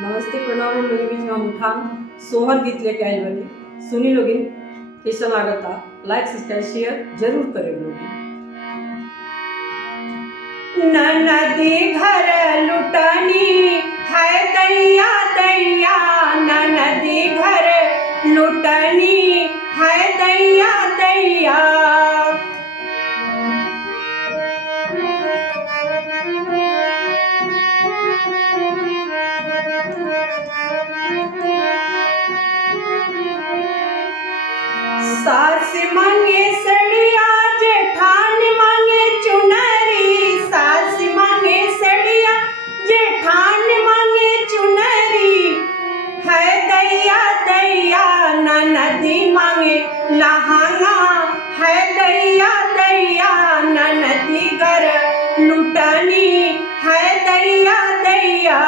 नमस्ते प्रणाम लोगी बीच में उठान सोहर गीत लेके आई बनी सुनी लोगिन कैसा लागता लाइक सब्सक्राइब शेयर जरूर करें लोगी। ननदी घर लुटनी है दैया दैया, ननदी घर लुटनी है दैया दैया। सास मांगे सड़िया जेठान मांगे चुनरी, सास मांगे सड़िया जेठान मांगे चुनरी है दैया दैया। ननदी मांगे लहंगा है दैया दैया, ननदी घर लुटनी है दैया दैया।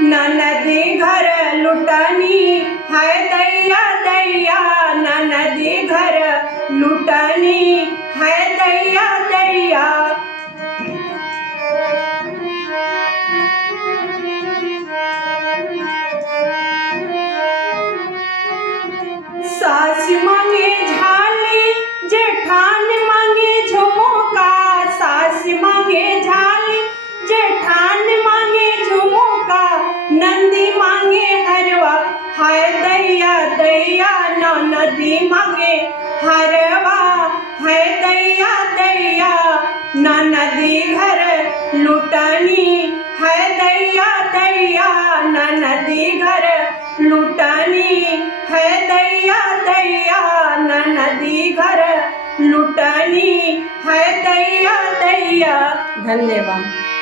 ननदी घर लुटनी है दैया दैया, ननदी घर लुटनी है दैया दैया। सास मांगे झाली जेठान मांगे झुमका, सास मांगे झाली जेठान मांगे झुमका, नंदी मांगे हरवा हाय दैया दैया। ननदी मांगे हरवा है दैया दैया, ननदी घर लुटनी है दैया दैया, ननदी घर लुटनी है दैया दैया, ननदी घर लुटनी है दैया दैया। धन्यवाद।